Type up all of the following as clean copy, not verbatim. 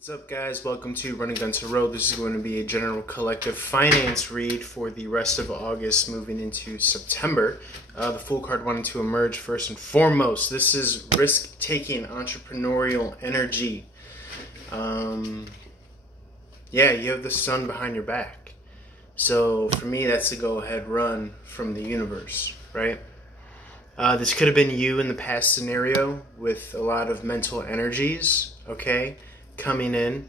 What's up, guys? Welcome to Running Down to Road. This is going to be a general collective finance read for the rest of August moving into September. The Fool card wanted to emerge first and foremost. This is risk-taking entrepreneurial energy. Yeah, you have the sun behind your back. So for me, that's a go-ahead run from the universe, right? This could have been you in the past scenario with a lot of mental energies, okay, coming in.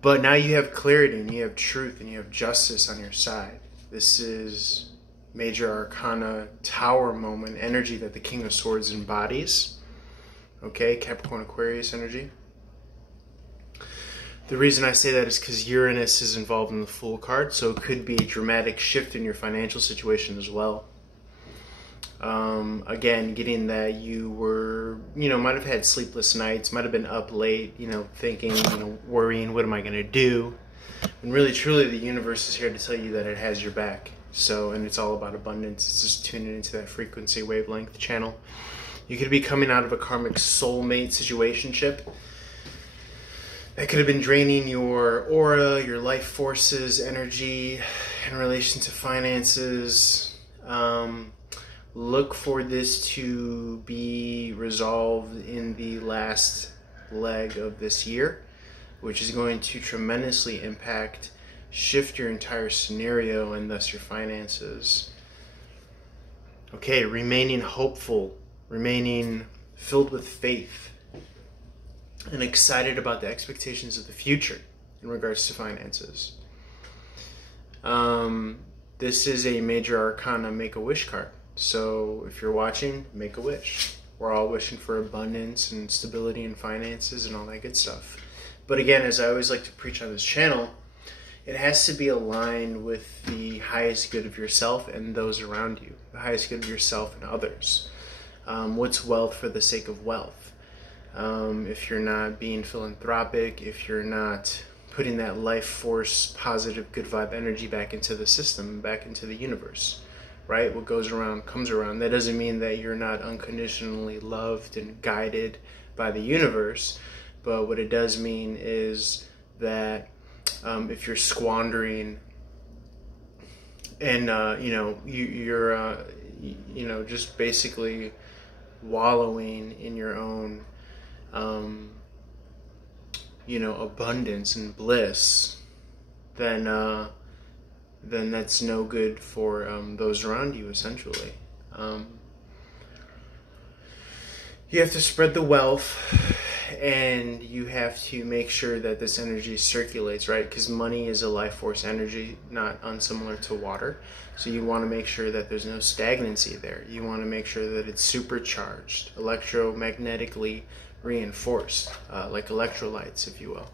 But now you have clarity and you have truth and you have justice on your side. This is major arcana tower moment energy that the King of Swords embodies. Okay, Capricorn Aquarius energy. The reason I say that is because Uranus is involved in the Fool card, so it could be a dramatic shift in your financial situation as well. Again, getting that you were, might have had sleepless nights, might have been up late, thinking, worrying, what am I going to do? And really, truly, the universe is here to tell you that it has your back. So, and it's all about abundance. It's just tuning into that frequency wavelength channel. You could be coming out of a karmic soulmate situationship. That could have been draining your aura, your life forces, energy in relation to finances. Look for this to be resolved in the last leg of this year, which is going to tremendously impact, shift your entire scenario and thus your finances. Okay, remaining hopeful, remaining filled with faith, and excited about the expectations of the future in regards to finances. This is a major arcana Make-A-Wish card. So if you're watching, make a wish. We're all wishing for abundance and stability in finances and all that good stuff. But again, as I always like to preach on this channel, it has to be aligned with the highest good of yourself and those around you. The highest good of yourself and others. What's wealth for the sake of wealth? If you're not being philanthropic, if you're not putting that life force, positive, good vibe energy back into the system, back into the universe. Right? What goes around comes around. That doesn't mean that you're not unconditionally loved and guided by the universe, but what it does mean is that if you're squandering and you're just basically wallowing in your own abundance and bliss, then that's no good for those around you, essentially. You have to spread the wealth, and you have to make sure that this energy circulates, right? Because money is a life force energy, not unsimilar to water. So you want to make sure that there's no stagnancy there. You want to make sure that it's supercharged, electromagnetically reinforced, like electrolytes, if you will.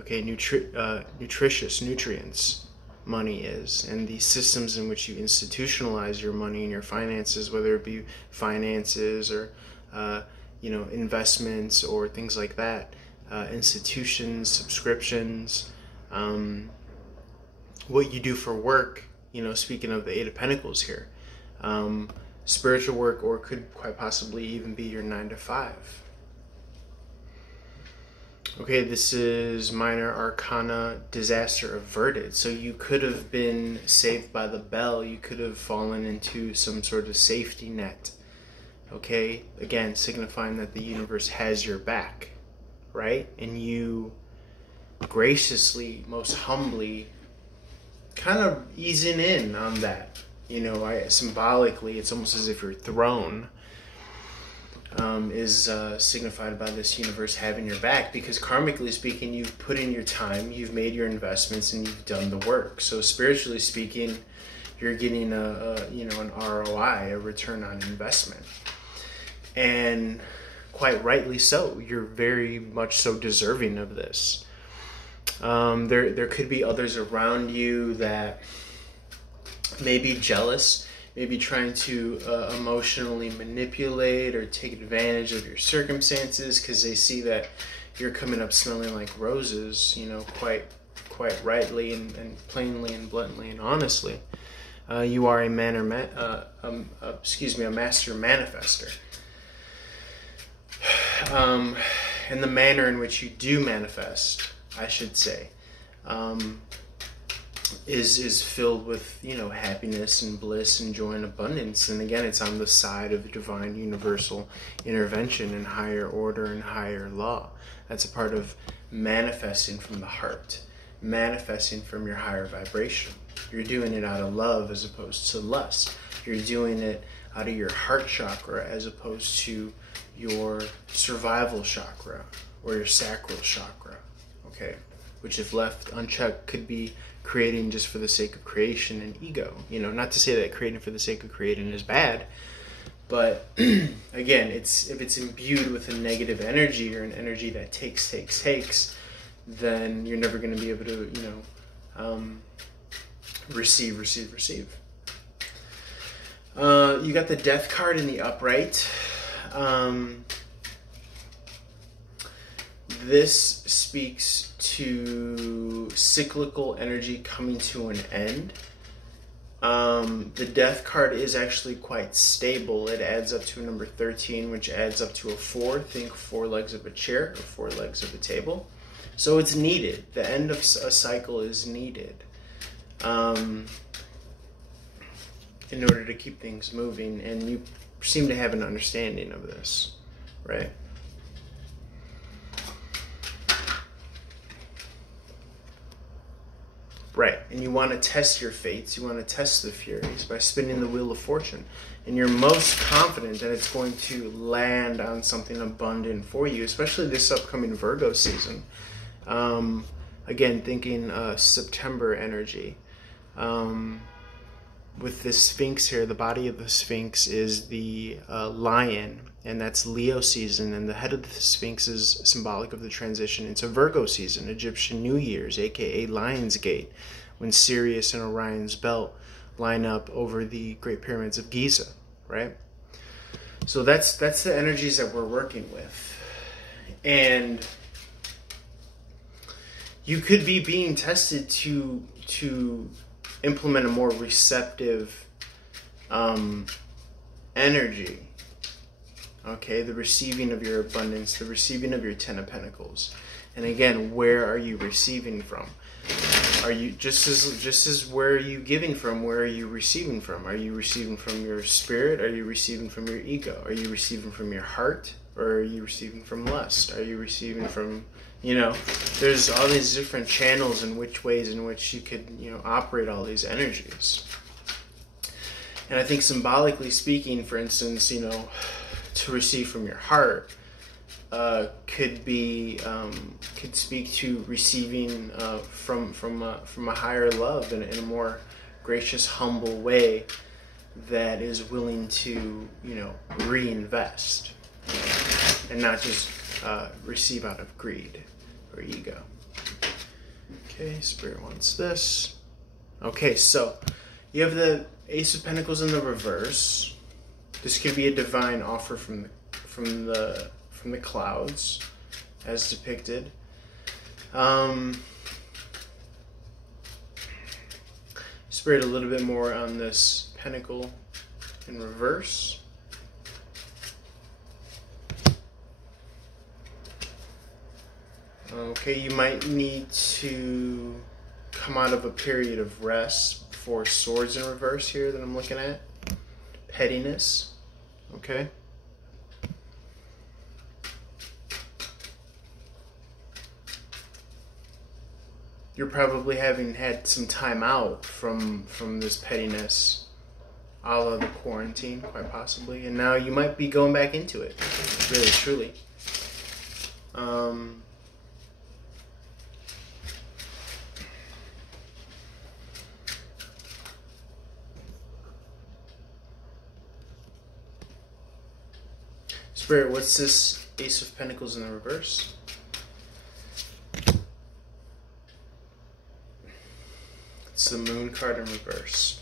Okay, nutritious nutrients. Money is, and the systems in which you institutionalize your money and your finances, whether it be finances or investments or things like that, institutions, subscriptions, what you do for work, speaking of the Eight of Pentacles here, spiritual work, or could quite possibly even be your 9 to 5. Okay, this is minor arcana disaster averted. So you could have been saved by the bell. You could have fallen into some sort of safety net. Okay, again, signifying that the universe has your back, right? And you graciously, most humbly, kind of easing in on that. Symbolically, it's almost as if your throne is signified by this universe having your back, because karmically speaking, you've put in your time, you've made your investments, and you've done the work. So spiritually speaking, you're getting an ROI, a return on investment, and quite rightly so. You're very much so deserving of this. There could be others around you that may be jealous, maybe trying to emotionally manipulate or take advantage of your circumstances because they see that you're coming up smelling like roses, quite rightly and plainly and bluntly and honestly. You are a master manifester. and the manner in which you do manifest, I should say, is filled with, you know, happiness and bliss and joy and abundance. And again, it's on the side of divine universal intervention and higher order and higher law. That's a part of manifesting from the heart, manifesting from your higher vibration. You're doing it out of love as opposed to lust. You're doing it out of your heart chakra as opposed to your survival chakra or your sacral chakra, okay? Which, if left unchecked, could be creating just for the sake of creation and ego. You know, not to say that creating for the sake of creating is bad, but again, if it's imbued with a negative energy or an energy that takes, then you're never going to be able to, you know, receive. You got the Death card in the upright. This speaks to cyclical energy coming to an end. The Death card is actually quite stable. It adds up to a number 13, which adds up to a 4. Think 4 legs of a chair or 4 legs of a table. So it's needed. The end of a cycle is needed in order to keep things moving. And you seem to have an understanding of this, right? Right, and you want to test your fates, you want to test the Furies by spinning the Wheel of Fortune. And you're most confident that it's going to land on something abundant for you, especially this upcoming Virgo season. Again, thinking September energy. With the Sphinx here, the body of the Sphinx is the lion, and that's Leo season, and the head of the Sphinx is symbolic of the transition into Virgo season, Egyptian New Year's, aka Lion's Gate, when Sirius and Orion's belt line up over the Great Pyramids of Giza, right? So that's the energies that we're working with. And you could be being tested to implement a more receptive energy. Okay, the receiving of your abundance, the receiving of your 10 of Pentacles. And again, where are you receiving from? Are you just as where are you giving from? Where are you receiving from? Are you receiving from your spirit? Are you receiving from your ego? Are you receiving from your heart? Or are you receiving from lust? Are you receiving from, you know, there's all these different channels and which ways in which you could, you know, operate all these energies. And I think symbolically speaking, for instance, you know, to receive from your heart could speak to receiving from a higher love in a more gracious, humble way that is willing to, you know, reinvest and not just receive out of greed or ego. Okay, Spirit wants this. Okay, so you have the Ace of Pentacles in the reverse. This could be a divine offer from the clouds, as depicted. Spirit, a little bit more on this Pentacle in reverse. Okay, you might need to come out of a period of rest for Swords in reverse here that I'm looking at. Pettiness. Okay. You're probably having had some time out from this pettiness, a la the quarantine, quite possibly, and now you might be going back into it, really, truly. Spirit, what's this Ace of Pentacles in the reverse? It's the Moon card in reverse.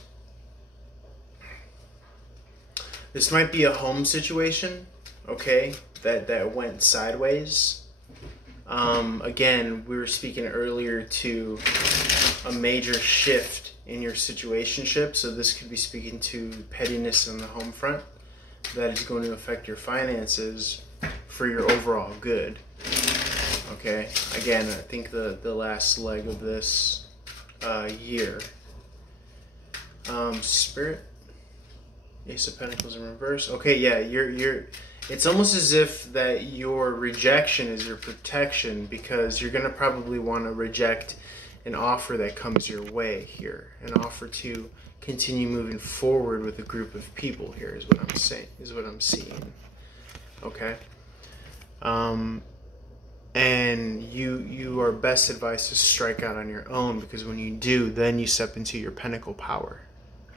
This might be a home situation, okay, that went sideways. Again, we were speaking earlier to a major shift in your situationship, so this could be speaking to pettiness on the home front that is going to affect your finances for your overall good. Okay, again, I think the last leg of this year. Spirit, Ace of Pentacles in reverse. Okay, yeah, you're. It's almost as if that your rejection is your protection, because you're gonna probably want to reject an offer that comes your way here, an offer to continue moving forward with a group of people. Here is what I'm saying. Is what I'm seeing. Okay. And you are best advised to strike out on your own, because when you do, then you step into your pentacle power.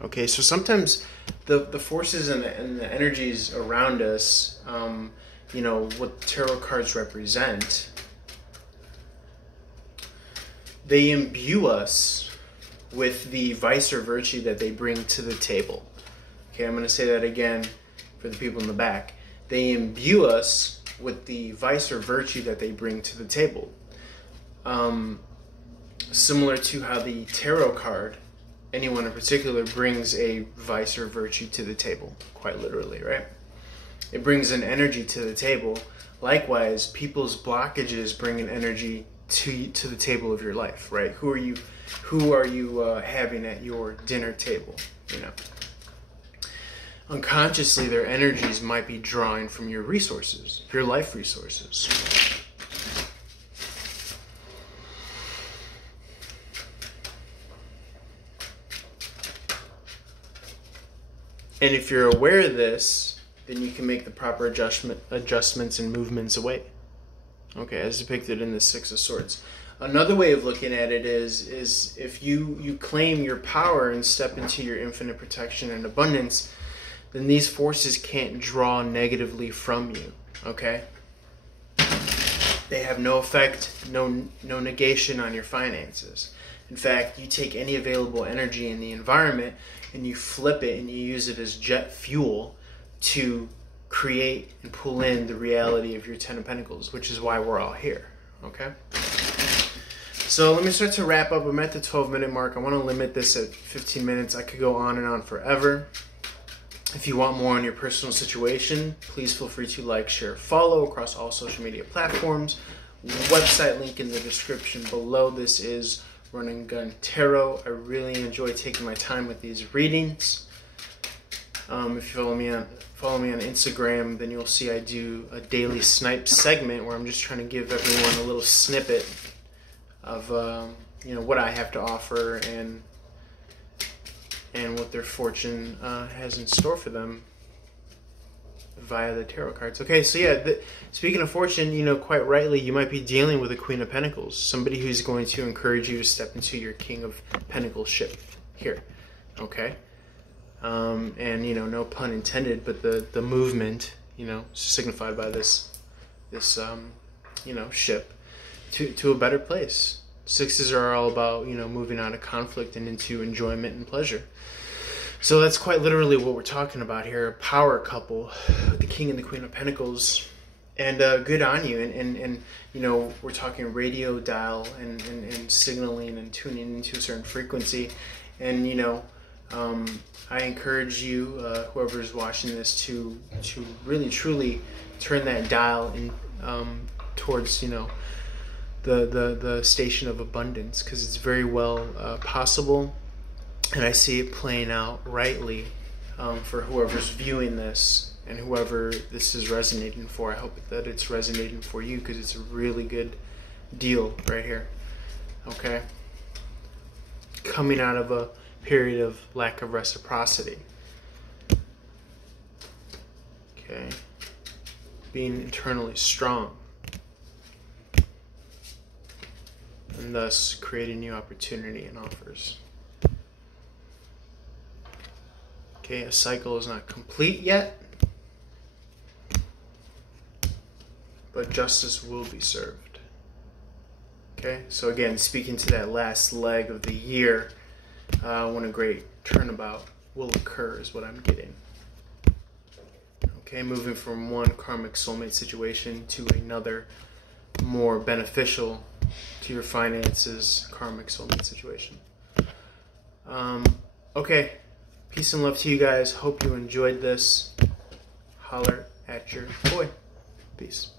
Okay, so sometimes the forces and the energies around us, you know, what tarot cards represent, they imbue us with the vice or virtue that they bring to the table. Okay, I'm going to say that again for the people in the back. They imbue us with the vice or virtue that they bring to the table. Similar to how the tarot card, anyone in particular, brings a vice or virtue to the table, quite literally, right? It brings an energy to the table. Likewise, people's blockages bring an energy to the table of your life, right? Who are you having at your dinner table, you know? Unconsciously, their energies might be drawing from your resources, your life resources. And if you're aware of this, then you can make the proper adjustments and movements away. Okay, as depicted in the Six of Swords. Another way of looking at it is if you claim your power and step into your infinite protection and abundance, then these forces can't draw negatively from you, okay? They have no effect, no negation on your finances. In fact, you take any available energy in the environment and you flip it and you use it as jet fuel to create and pull in the reality of your Ten of Pentacles, which is why we're all here, okay? So let me start to wrap up. I'm at the 12-minute mark. I want to limit this at 15 minutes. I could go on and on forever. If you want more on your personal situation, please feel free to like, share, follow across all social media platforms. Website link in the description below. This is Run and Gun Tarot. I really enjoy taking my time with these readings. If you follow me on Instagram, then you'll see I do a daily snipe segment where I'm just trying to give everyone a little snippet of you know, what I have to offer and what their fortune has in store for them via the tarot cards. Okay, so yeah, speaking of fortune, you know, quite rightly, you might be dealing with a Queen of Pentacles, somebody who's going to encourage you to step into your King of Pentacles ship here, okay? And, you know, no pun intended, but the movement, you know, signified by this you know, ship to a better place. Sixes are all about, you know, moving out of conflict and into enjoyment and pleasure. So that's quite literally what we're talking about here. A power couple, the King and the Queen of Pentacles. And good on you. And you know, we're talking radio dial and signaling and tuning into a certain frequency. And, you know, I encourage you, whoever's watching this, to really, truly turn that dial in towards, you know, the station of abundance, because it's very well possible, and I see it playing out rightly for whoever's viewing this and whoever this is resonating for. I hope that it's resonating for you, because it's a really good deal right here. Okay, coming out of a period of lack of reciprocity. Okay, being internally strong, and thus creating new opportunity and offers. Okay, a cycle is not complete yet, but justice will be served. Okay, so again, speaking to that last leg of the year, when a great turnabout will occur is what I'm getting. Okay, moving from one karmic soulmate situation to another more beneficial to your finances karmic soulmate situation. Okay, peace and love to you guys. Hope you enjoyed this. Holler at your boy. Peace.